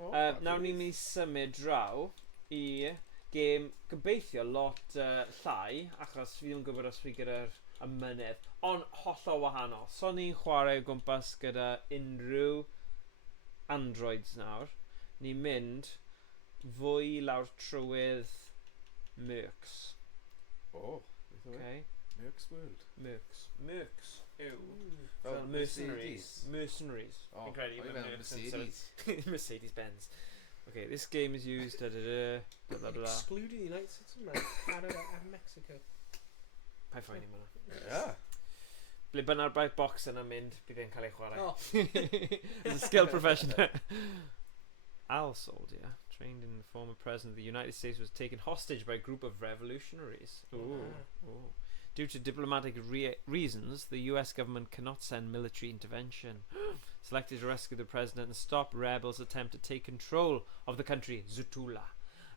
Nawr ni'n mynd i symud draw I gêm gobeithio lot llai, achos fi ddim yn gwybod os fi gyda'r ymynedd, ond hollol wahanol. So ni'n chwarae o gwmpas gyda unrhyw androids nawr. Ni'n mynd fwy lawr trywydd Mercs. Okay. Mercs World. Mercs. Ew. Fel mercenaries. Oh, Mercedes. Mercedes-Benz. Okay, this game is used blah blah blah. Excluding the United States of America, Canada and Mexico. Pa ffain i'n mynd? Yeah. Ble bynnag braith box yna'n mynd, bydd e'n cael ei chwarae. Oh. As a skilled professional. Al soldier, trained in the former president of the United States, was taken hostage by a group of revolutionaries. Ooh. Due to diplomatic reasons, the US government cannot send military intervention. Selected to rescue the president and stop rebels' attempt to take control of the country, Zutula.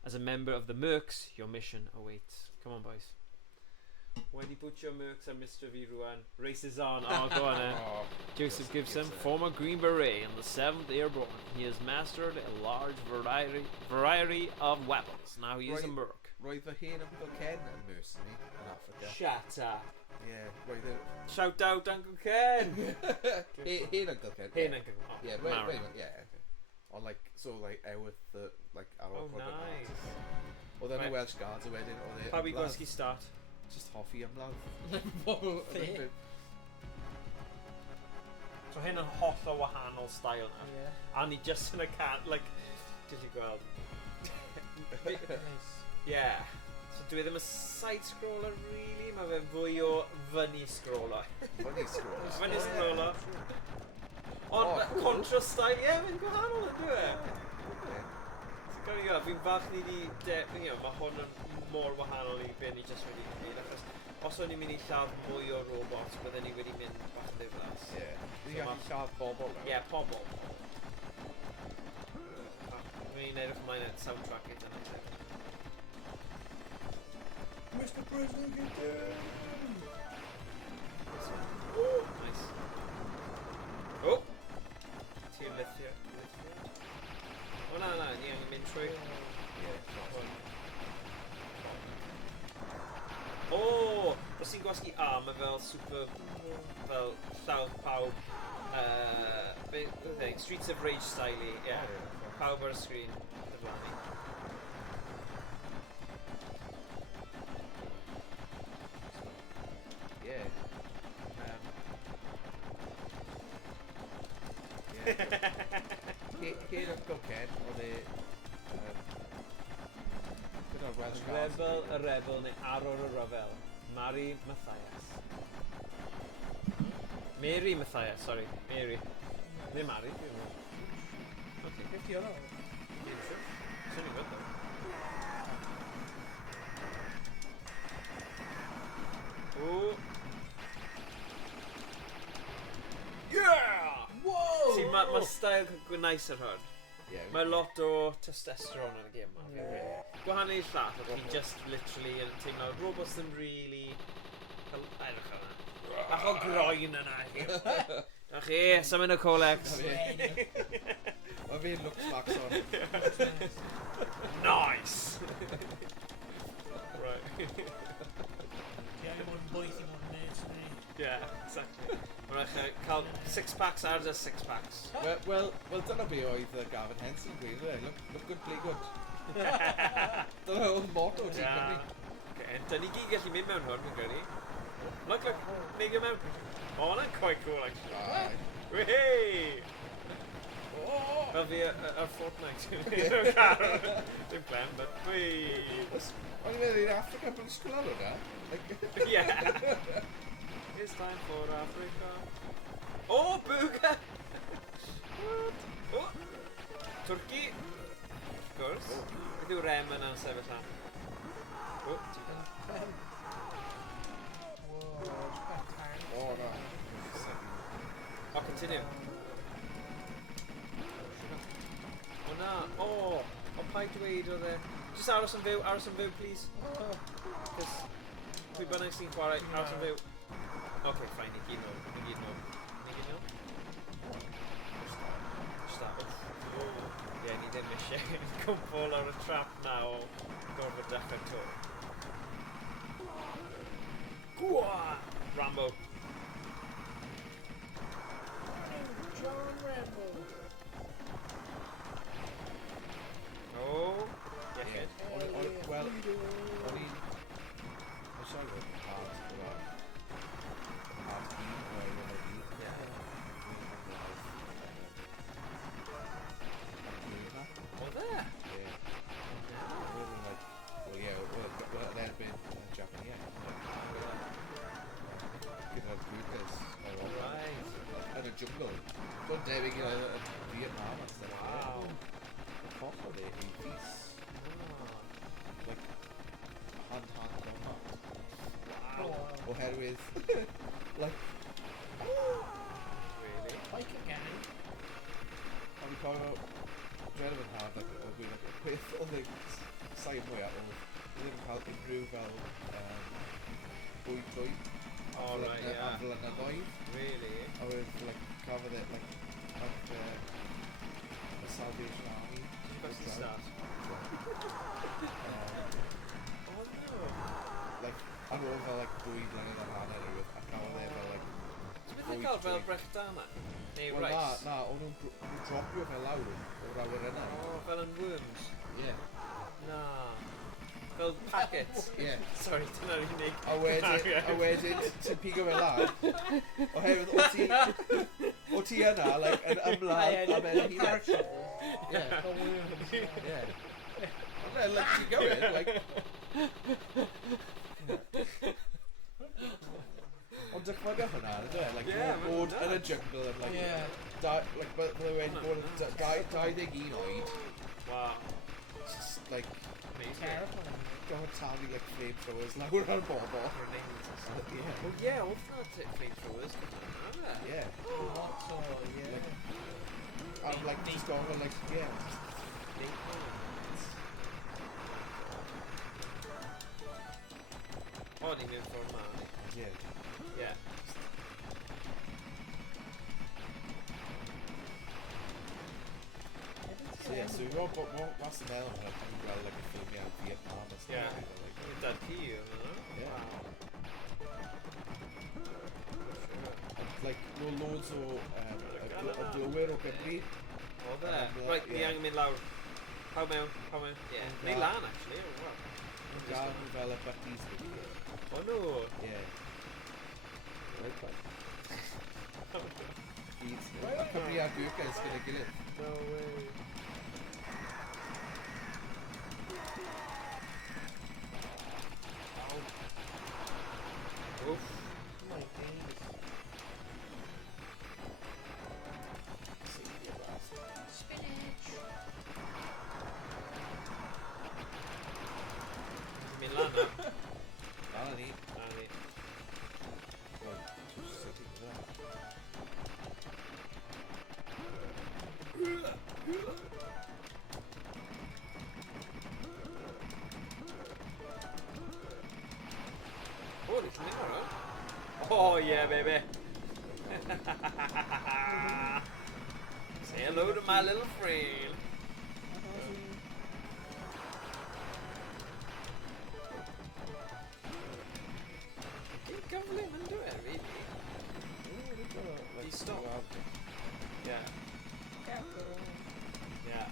As a member of the Mercs, your mission awaits. Come on, boys. Wedi bwtio Mercs a Mr. V rwan. Race is on. Oh, go on then. Joseph Gibson, former Green Beret in the 7th Airborne. He has mastered a large variety of weapons. Now he is a Merc. Roedd fy hen Uncle Ken yn mercenary in Africa. Shut up. Yeah, roedd y... Shout out Uncle Ken. Hen Uncle Ken. Hen Uncle Ken. Oh, yeah, Mara. yeah. On like, so like, with the, like, arrow. Oh, nice. Oedd yn y Welsh Guards a wedyn, oedd e... Pa fi gwasgu start? Just hoffi am lawr. Fair. So hyn yn holl o wahanol style na. Yeah. A ni just yn y can, like, did you gweld? Nice. Yeah. So dwi ddim y side-scroller, really. Mae fe'n fwy o funny-scroller. Funny-scroller. Funny-scroller. Ond contra style, ie, fe'n gwahanol yn dwi. So gael fi'n falch ni di... Mae hwn yn mor wahanol I be ni just wedi gwneud. Achos os o'n i'n mynd I lladd mwy o robots, bydden ni wedi mynd bach yn ddiflas. Ie. Ni'n gallu lladd bobl. Ie, pobl. Mi'n edrych ymlaen at soundtrack it yna. Mr. President, get down! Oh, nice. Oh! Ti'n lithio. O na, ni angen mynd trwy. O! Os ti'n gwasgu A, mae fel super... fel llaw pawb... Streets of Rage style I, yeah. Pawb ar y sgrin, dyflannu. Yeah. Hen Uncle Ken, oedd e... gyda'r Welsh Guards. Rebel neu Arwr y Ryfel. Mary Mathias. Mary Mathias, sorry. Mary. Neu Mary. Okay. 50 euro. Swn i'n gwybod. Ooh. Yeah! Whoa! See, mae style gwneis ar hwn. Yeah, Mae lot o testosterone yn y gêm yma. Gwahanol i'r llall, oedd chi'n just literally yn teimlo robots ddim really... Edrych yna. Bach o groen yna. Na chi, symud y colex. Mae fi'n looks max on. Nice! Right. Yeah, I'm on boiting on this. Yeah, exactly. Mae'n rhaid cael 6-packs ar y 6-packs. Wel, dyna be oedd Gavin Henson gwir, look good, play good. Dyna oedd motto ti'n Cymru. Dyn ni gyd gallu mynd mewn hwn, fi'n credu. Look, neidio mewn. Oh, that's quite cool, actually. Whee! Fel fi ar Fortnite. Dim plan, but whee! O'n i'n meddwl i'r Africa bod ysgol ar hwnna? Yeah! It's time for Africa. Oh, booger! What? Oh! Turkey! Of course. Beth yw rem yna'n sefyll lan? Oh, Oh, no. oh, continue. Oh, na. Oh, pa'i dweud oedd e. Just aros yn fyw, please. Cos, pwy bynnag sy'n chwarae, aros yn fyw. Okay, fine, ni gyd nôl. Just that. Ie, ni ddim Come fall out of trap now. Gorfod dechrau to. Gwa! Rambo. John Rambo. Oh. Yeah. Yeah. Well, only... I'm sorry about the cards, but hard to eat, or you want to eat. Yeah. Oh, there. Yeah. Really like, well, yeah, well, that had been Japanese. Yeah. Good old Bukas. Right. And a jungle. Don't dare you know, Vietnam and stuff. Wow. The combo there, 80s. Like, hand combat. Wow. Or head with, like, Really? Like again. and we kind of relevant hard, like, we like, with all the same way out of, we didn't help improve our, bwy. Oh, right, yeah. After like a knife, Really? I would like cover that like the Salvation Army. What's the start? Oh, no. Like I don't know if I like bwyd lang yn hanner with a cover there, but like. So beth yn gael fel brechdana? Neu Well, rice? na, o'n nhw'n dropio fe lawr o'r awyr yna. Oh, fel yn worms? Yeah. Na. Fel packets? Yeah. Sorry, dyna'r unig. A wedyn, ti'n pigo fe lawr. Oherwydd, o ti yna, like, yn ymlaen am enw hunan. Yeah. Yeah. Yeah, like, you go in, like... Ond dychmyga hwnna, ydw e? Like, bod yn y jungle yn, like... Like, bydde wedi bod yn 21 oed. Wow. Just, like... Terrifying. Gael talu, like, flamethrowers lawr ar bobl. Yeah. Well, yeah, oedd na flamethrowers gyda. Yeah. Lots o, yeah. I'm, like, just going, like, yeah. O, ni mewn ffordd ma. Yeah. Yeah. So, yeah, so we've all got what's the mail and I think well, like, a film out of Vietnam and stuff. Yeah. Like, Dad ci yw, yna. Yeah. Wow. like, no loads o, o glowyr o Gymru. O, there. Right, ni angen mynd lawr. Paw mewn. Yeah. Neu lan, actually. Oh, wow. Gan nhw fel y buddies ni. O, no. Yeah. Right, fine. A Cymru a Gwrca's gyda gilydd. No way. Oof. My days. Spinach. Mynd lan na. Dal ni. Na ni. Wel, just sitting there. Oh, it's narrow. Oh, yeah, baby. Say hello to my little friend. You can't believe him do it, really. He stopped. Yeah. Yeah.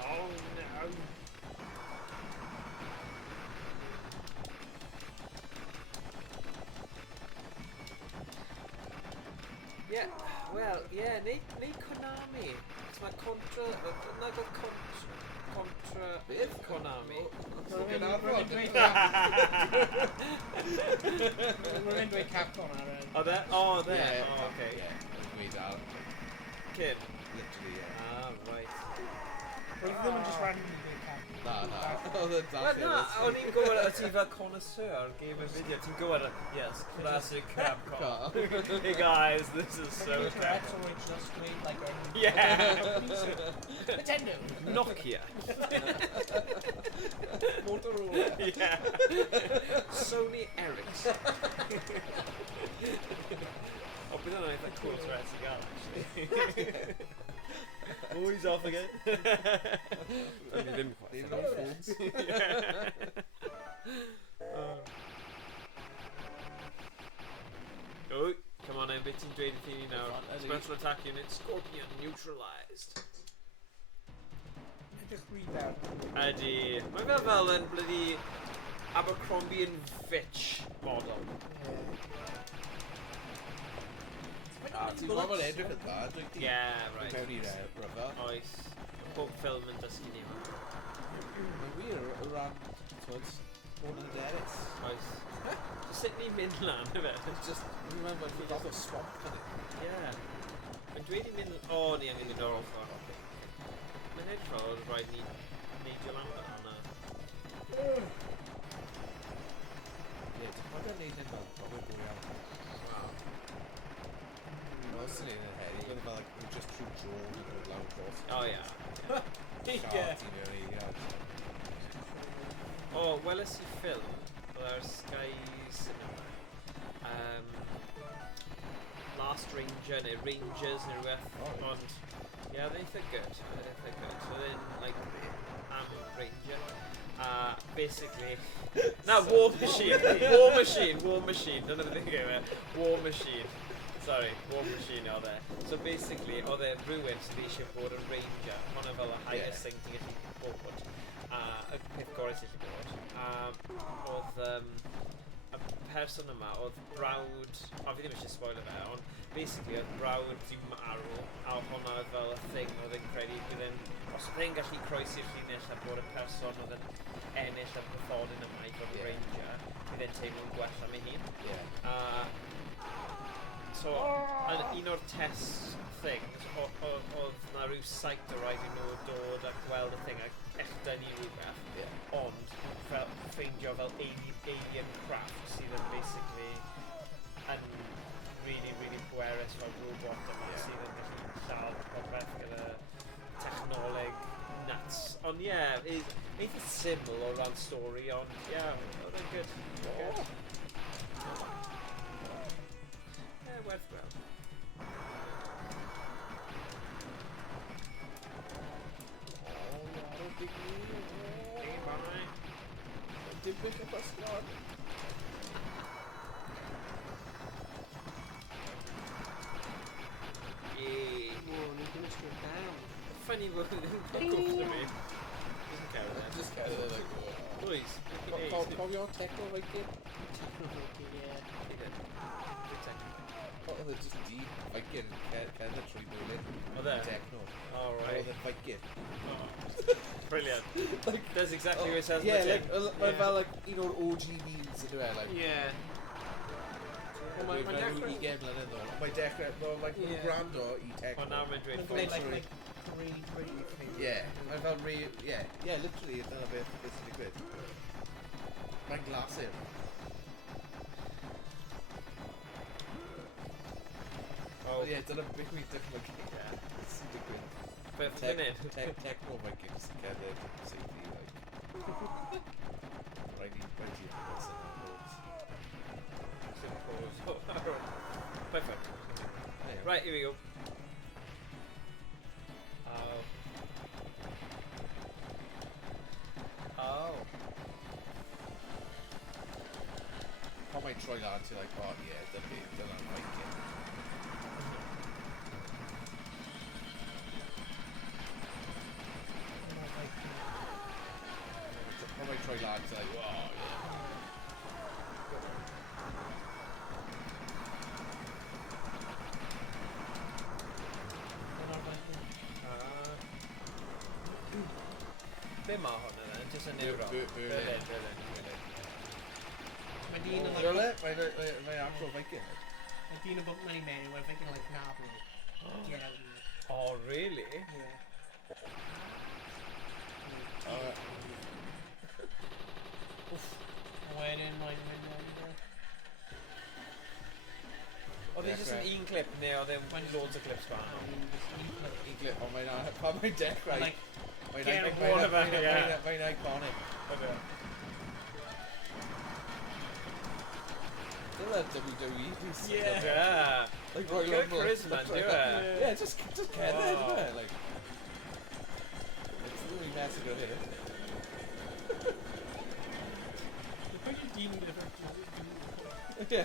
Oh no! Yeah, well, yeah, need Konami. It's my contra, another contra with Konami. We're into a Capcom ar y... Oh, there? Oh, there. Yeah, Oh, okay. Yeah, we down. Kid. Literally, yeah. Ah, right. Well, you ddim yn just randomly dweud Capcom. Na. Oedd yn Wel dathlu. na, o'n i'n gwybod o ti fel connoisseur game and video, ti'n gwybod yes, classic Capcom. Hey guys, this is so Capcom. original screen like Yeah! Nintendo. Nokia. Motorola. Yeah. Sony Ericsson. Oh, bydd hwnna'n eitha cool threat i gael, actually. Oh, he's off again. Only ddim quite. They've got phones. Oh, come on, I'm bit ti'n dweud i ti nawr. Special attack unit, Scorpion neutralised. Just read out. Ydy. Mae fel yn bloody Abercrombie and Fitch model. Ti'n gwybod mae'n edrych yn dda, dwi'n ti? Yeah, right. Mewn i'r rhyfel. Oes. Pob ffilm yn dysgu ni yma. Mae'n wir o ran, twyd, bod yn derys. Oes. Sut ni'n mynd lan, efe? Just, dwi'n meddwl mae'n rhywbeth fath o swamp yn ni. Yeah. Mae'n dweud i mynd... O, ni angen mynd o'r ochr. Mae'n edrych fel oedd rhaid ni neidio lan fan hwnna. Ie, ti'n bod yn neud hyn fel bywyd go iawn. Wow. Os yn ein yn heri, dwi'n fel, we're just true drone yn dod lawr dros. O, ia. Siart i mewn eiliad. O, weles i ffilm. Oedd ar Sky Cinema. Last Ranger, neu Rangers, neu rhywbeth. Oh. Ond, ie, oedd eitha good. Oedd eitha good. So oedd e'n, like, am Ranger. Basically... Na, War Machine! War Machine! War Machine! Dyna the thing yma. War Machine. Sorry, War Machine oedd e. So basically, oedd e rhywun sydd eisiau bod yn Ranger. Hwna fel y highest thing ti'n gallu bod. Y peth gorau ti'n gallu bod. Oedd y person yma, oedd brawd... O, fi ddim eisiau spoiler fe, ond basically oedd brawd di marw. A hwnna oedd fel y thing oedd e'n credu bydd e'n... Os oedd e'n gallu croesi'r llinell a bod y person oedd yn ennill y bythodyn yma i fod yn Ranger, bydd e'n teimlo'n gwell am ei hun. So, yn un o'r test things, oedd na rhyw site o rhaid i nhw dod a gweld y thing a echdynnu rhywbeth, ond ffeindio fel alien craft sydd yn basically yn really pwerus fel robot yma sydd yn gallu lladd popeth gyda technoleg nuts. Ond ie, eitha syml o ran stori, ond ie, oedd e'n good. Werth gweld. Hey, bye. Dim bych y bysgod. Yay. Whoa, ni'n gwneud sgwyd down. Funny word, not cool to me. Doesn't care with that. Just kind of like, Boys, cofio techno Viking? Oedd e just di Viking, cael y trwy mwyn. Oedd e? Techno. Oh, right. Oedd e Viking. Brilliant. That's exactly what it says Yeah, in the like, tin. mae'n fel, like, un o'r OG memes yn dweud, like... Yeah. Mae'n dechrau... 20 mlynedd ddol. Mae'n dechrau, mae'n like, nhw'n gwrando i techno. O, nawr mae'n dweud Mae'n ffwrdd. gwneud like 3 things. Yeah, mae'n fel yeah, literally, dyna beth sy'n digwydd. Mae'n glasur. Oh, Yeah, dyna beth wy'n dychmygu. Sy'n digwydd. beth yn mynd? Techno Vikings yn cedyd sy'n di, like... Rhaid i'n ymwneud sy'n Perfect. Right, here we go. Oh. Pan mae'n troi lan ti, like, oh yeah, dyna'n Viking. Pan mae'n troi lan ti, like, oh yeah. Be ma hwnna then? Just yn Ewrop? Berlin. Mae dyn yn Ryle? like... Mae'n actual Viking. Mae dyn yn bwnt mewn i mewn, we're thinking like, nah bro. Get out of here. Oh, really? Yeah. I didn't mind when Or there's just an clip in there, or then loads of clips gone. E-clip on my deck, right? Like, Mae'n get iconic. They're like WWE piece. Yeah. Like Royal Good Rumble. charisma, do it. Yeah, just get it, isn't it? Like, it's really nasty to go here. How are you dealing with it? Yeah.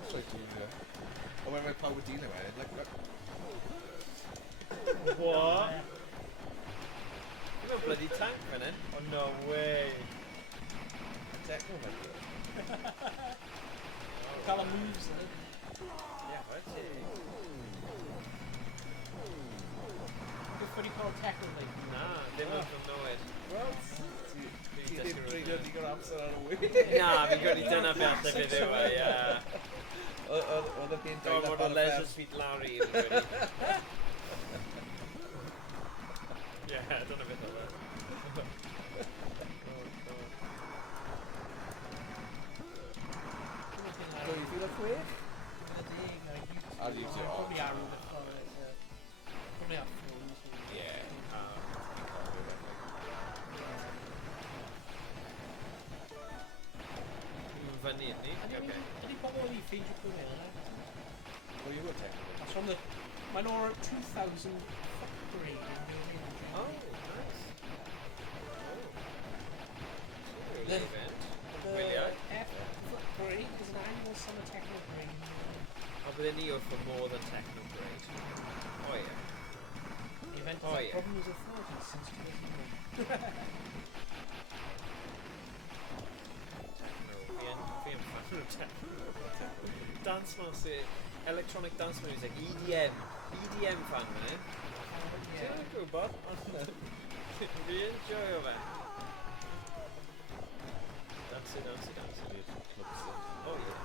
That's right, Dean, yeah. Or when my pal with Dean, man, like, What? You got a bloody tank, man. Oh, no way. techno, man. Colour moves, like. Yeah, what's it? Good funny called tackle, like. Nah, they must have know it. Well, ti'n dreulio digon amser ar y wy. Na, fi'n gwneud dyna beth y fideo e, ie. Oedd y hen Dwi'n bod o leisure sweet Larry, fi'n gwneud. Ie, dyna beth o le. Dwy fil a chwech? Ar YouTube, Probably are with probably are phones. Yeah. Fyny ni? Okay. Ydy pobl wedi ffeindio cwmni yna? Well, you were techno. That's from the... Mae'n o'r 2000 grade. Oh, nice. Oh. The- Event. The Wyliau. F grade is an annual summer techno grade. O, bydde ni wrth for more than techno grade. Oh, yeah. The event Oh, has yeah. problems authorities since 2001. Fi'n fan o techno. Dance music, electronic dance music, EDM. EDM fan fan hyn. Ti'n gwybod? Fi'n enjoyo fe. Dancey. Oh, yeah.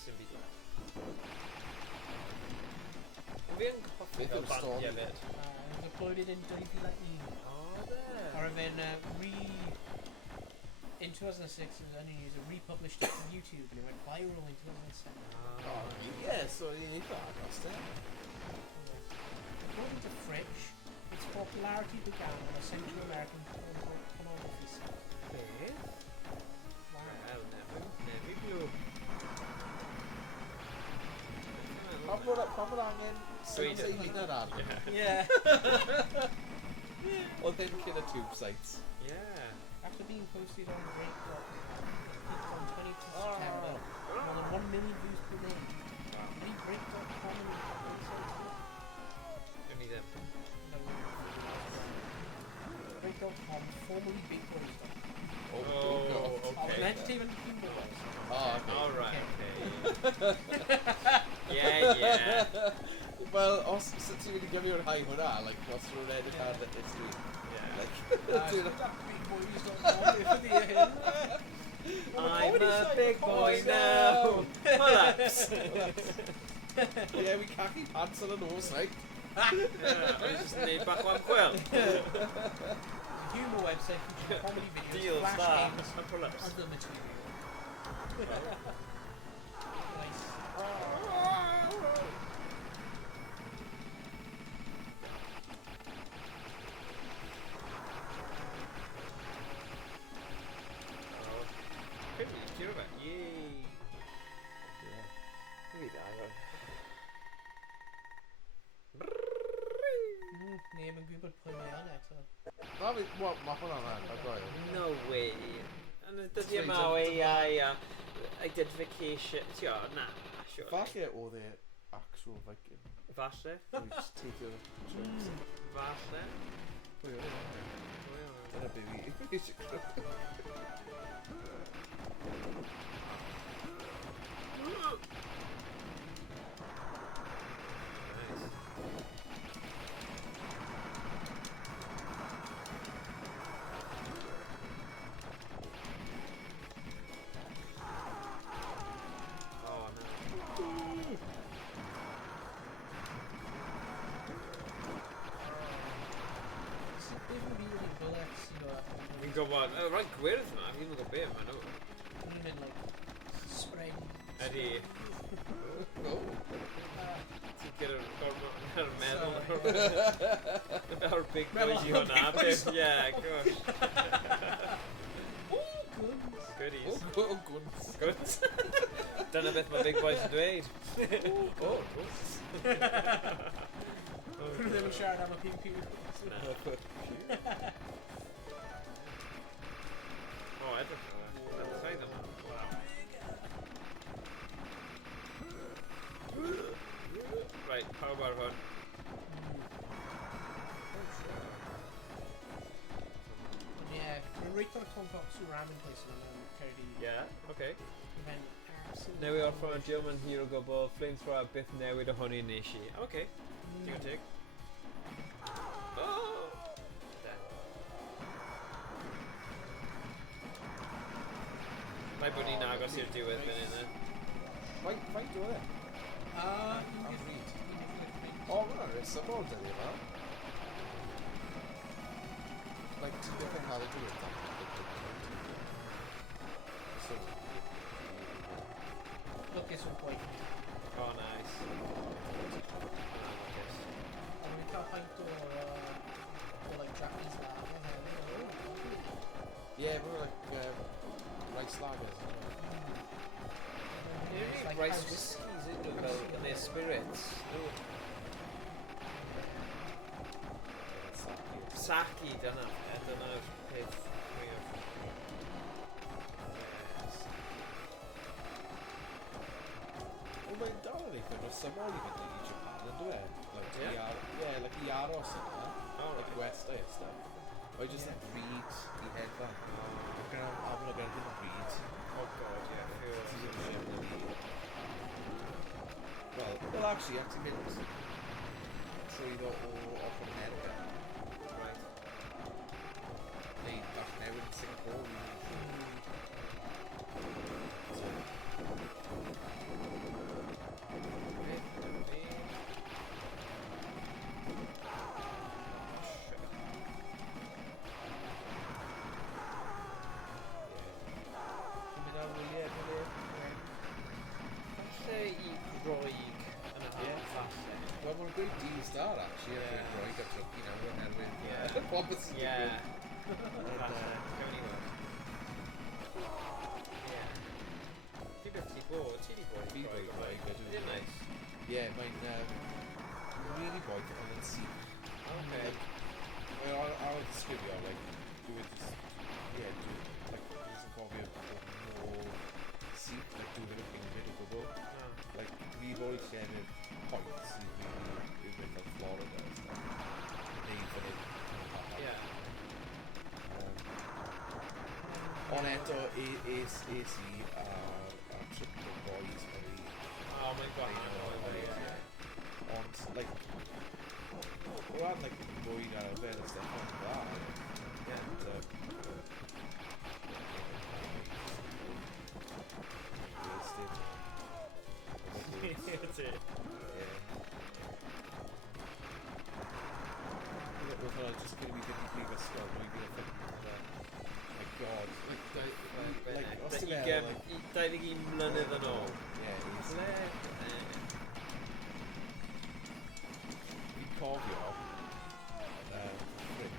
Sy'n byd le. Fi'n hoffi Beth fel yw'r stori? bandiau fyd. It was uploaded in 2001. Oh, there. Or then in 2006, and then he republished it on YouTube, and it went viral in 2007. Oh, yeah, so you need that, that's it. According to Fritsch, its popularity began on a Central American pornography site. Beth? Wow. Wel, nefi blw. Pan bod angen sites ei hunan ar? Yeah. Oedd hyn cyn y tube sites. Yeah. After being posted on Breakrock, peaked on 20th September, more than 1 million views per day. Any Break.com and Gwn ni ddim. Break.com, formerly Big Boys. Oh, okay. Entertainment Pinball website. Oh, okay. Alright, okay. Yeah. Wel, os ti'n mynd i gyfio'r high hwnna, like, os rwy'n edrych ar y history, Yeah. like, Big Boys don't want it for the end. I'm a big boy now. Pull-ups. yeah, we khaki pants on the nose, right? Yeah, I just need bach o ymchwil. The humour website features comedy videos, Deals flash that. games, And pull-ups. other material. Nice. Yay. Neb yn gwybod pwy mae yn eto. Na, ma hwnna'n rhan, a goel. No way. And dydy yma o AI a identification. Tio, na, sure. Falle oedd e actual Viking. Falle. We just take your trips. Falle. Pwy oedd e? Dyna be fi eisiau creu. wel, rhaid gwyrdd yma, fi'n gwybod be yma nhw. Dwi'n mynd like spring. Ydy. O. Ti'n gyda'r meddwl o'r big boys i hwnna. Yeah, gosh. Goodies. O, gwns. Gwns. Dyna beth mae big boys yn dweud. O, gwns. Rwy'n ddim yn siarad am y PvP. O, edrych yna. Edrych yna. Wow. Right, pawb ar hwn. Ie, rwy'n reit o'r complex o'r ramen place yn Caerdydd. Yeah, okay. Fe'n absolutely... Newi o'r ffôn German hero gobl, Flint Chwarae byth newid ohoni nes i. Okay, digon tig. Oh! Mae bod ni'n agos i'r diwedd fan hyn. Faint o e? Am bryd. O, hwnna'n resymol dyn ni yma. Like, ti'n beth yn cael ei diwedd da? So... Lwcus o'r gwaith. Oh, nice. Rwy'n cael paint o like Japanese lager. Yeah, we're like rice lagers. Like rice whiskies, isn't it? Fel yn their spirits. Saki, dyna. Dyna'r peth mwyaf. Wel, mae'n dal yn eitha resymol i fynd i Japan, yn dwi? Like i aros yna. Like gwesta i stuff. Mae'n just like read i hedfan. I'm not going to read. Oh god, yeah. Well, actually, ti'n mynd trwyddo o Open America. Right. Neu bach newid yn Singapore. Well, we're a great deal start actually. Yeah. Roy got to, you know, run out with Bobbers. Yeah. Ti'n beth ti bod? Ti di bod? Fi bod Roy. Ydy'n nice? Yeah, mae'n really boyd ond yn syth. Okay. Well, I'll disgrifio, like, do it just, yeah, do it, like, there's a cofio more syth, like, do the looking bit of bubble. Like, fi bod lle'n points i fi rhywbeth fel Florida and stuff. Neu fan hyn. Yeah. Ond eto, es i ar trip o'r boys fel i... Oh, mae'n gwahanol. Ond, like... O ran, like, bwyd ar yfed a stuff o'n dda. And, wasted. That's it. Oedd hwnna just gyda fi ddim i brif ysgol, mae'n gyda ffyn... My god. Like, os ti'n meddwl, like... 21 mlynedd yn ôl. Yeah, easy. Fi'n cofio... Flint.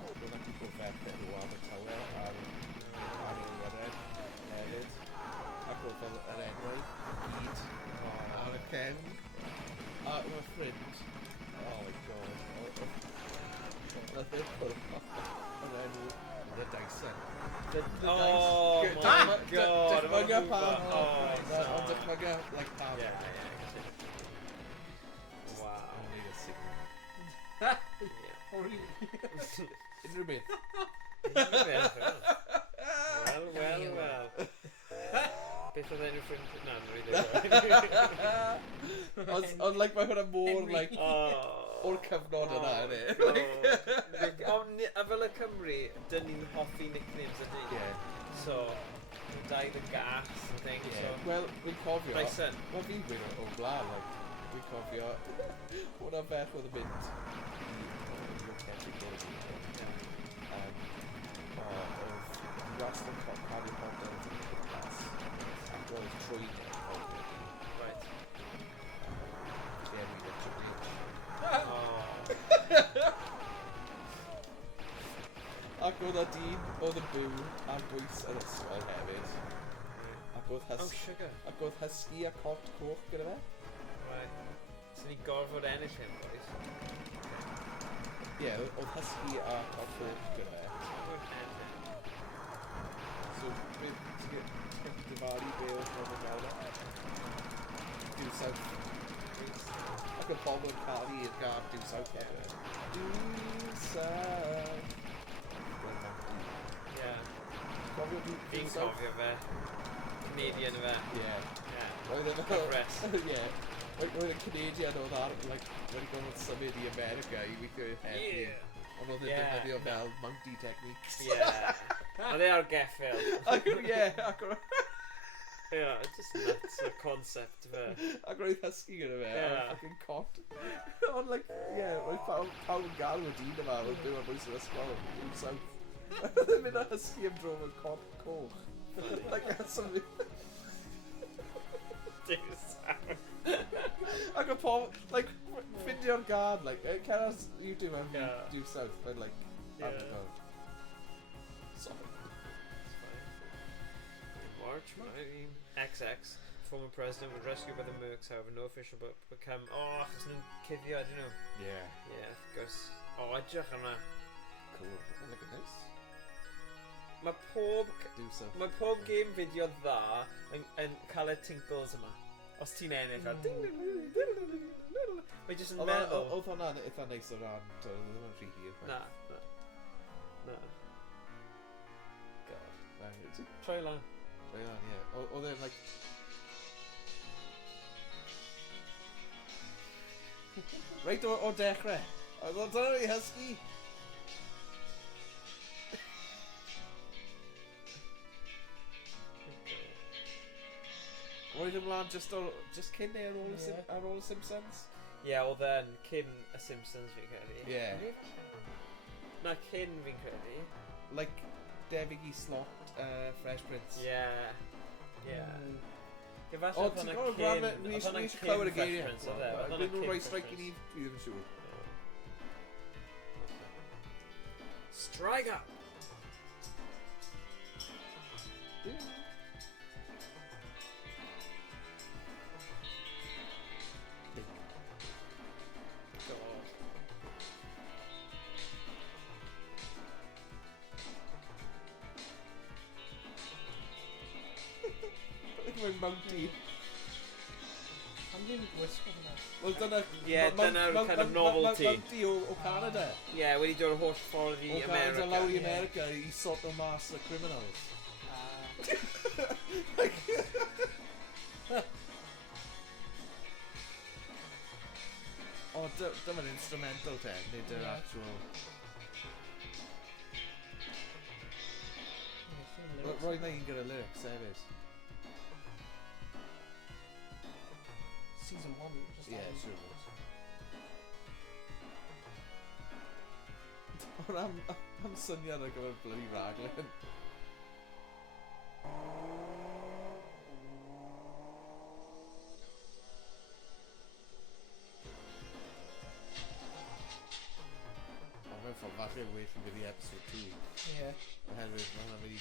Roedd yna cwbl ferched o Abertawe ar YnChwarae hefyd. Ac oedd fel yr enwau gyd ar y cefn. A mae Flint... Oh my god. Nath e'n cwrdd yn enw The Dyson. Oh my god. Dychmyga pam. Ond dychmyga, like, pam. Yeah. Wow. O'n neud y signal. Oh, really? Unrhyw beth. Well. Beth oedd enw ffrind... Na, rili. Ond, like, mae hwnna mor, like, o'r cyfnod yna, yna. A fel y Cymru, dyn ni'n hoffi nicknames ydy. Yeah. So, Dau the Gas, I think. So. Wel, wy'n cofio... Dyson. Wel, fi'n gwyn o'r blaen, like, wy'n cofio... Hwna beth oedd y mynd i... oedd y byw a bwys yn ysgol hefyd. Ac oedd sugar. Ac oedd husky a cot coch gyda fe. Right. So ni gorfod ennill hyn, boys. Ie, oedd husky a cot coch gyda fe. So, ti'n difaru be oedd nhw'n mynd awr? Due South. Ac y bobl yn cael i'r gab Due South. Due South. Ie. Cofio Fi'n cofio fe. Canadian fe. Ie. Roedd yn cyfres. Ie. Roedd yn Canadian oedd wedi gorfod symud i America i weithio i'r Heddiw. Ond oedd yn defnyddio fel monkey techniques. Ie. Oedd e ar geffil. Yeah, just nuts, the concept of it. Ac roedd husky gyda fe, a fucking cot. Ond, roedd pawb yn galw y dyn yma, oedd byw ar bwys yr ysgol, Due South. Oedd yn mynd â husky am dro mewn cot coch. That's something. Due South. Ac y pob, ffindio'r gad, Keras, you do Due South, and I don't know. Sorry. March 19 XX, former president was rescued by the Mercs, however, no official but became... Oh, achos nhw'n cuddio, ydyn nhw? Yeah. Yeah, of course. Oh, edrych yma. Cool. Look at this. Mae pob game fideo dda yn cael y tinkles yma. Os ti'n ennill, mae jyst yn meddwl... Oedd hwnna'n eitha neis o ran, oedd ddim yn rhy hir. Na. God. Troi lan. Oedd e'n Reit o dechrau. Oedd o'n dyna ni husky. Roedd ymlaen just cyn neu ar ôl y Simpsons? Ie, oedd e'n cyn y Simpsons fi'n credu. Ie. Na, cyn fi'n credu. Debyg i slot Fresh Prince. Ie. Efallai oedd hwnna cyn... Ni eisiau clywed y geiriau. Oedd nhw'n rhoi strike i ni, dwi ddim yn siŵr. Strike up! Mae'n mounty. Am ddim gwisgo hwnna. Wel dyna... Ie, dyna'r kind of novelty. Mounty o Canada. Ie, wedi dod o holl ffordd i America. O Canada law i America i sort o mas y criminals. O, dyma'n instrumental te, nid yr actual... Roedd na un gyda lyrics hefyd. Season 1, just yeah, sure was. Ond am syniad ar gyfer bloody raglen. Ond mewn ffordd falle well i fydd i episode 2. Ie. Oherwydd mae hwnna'n mynd i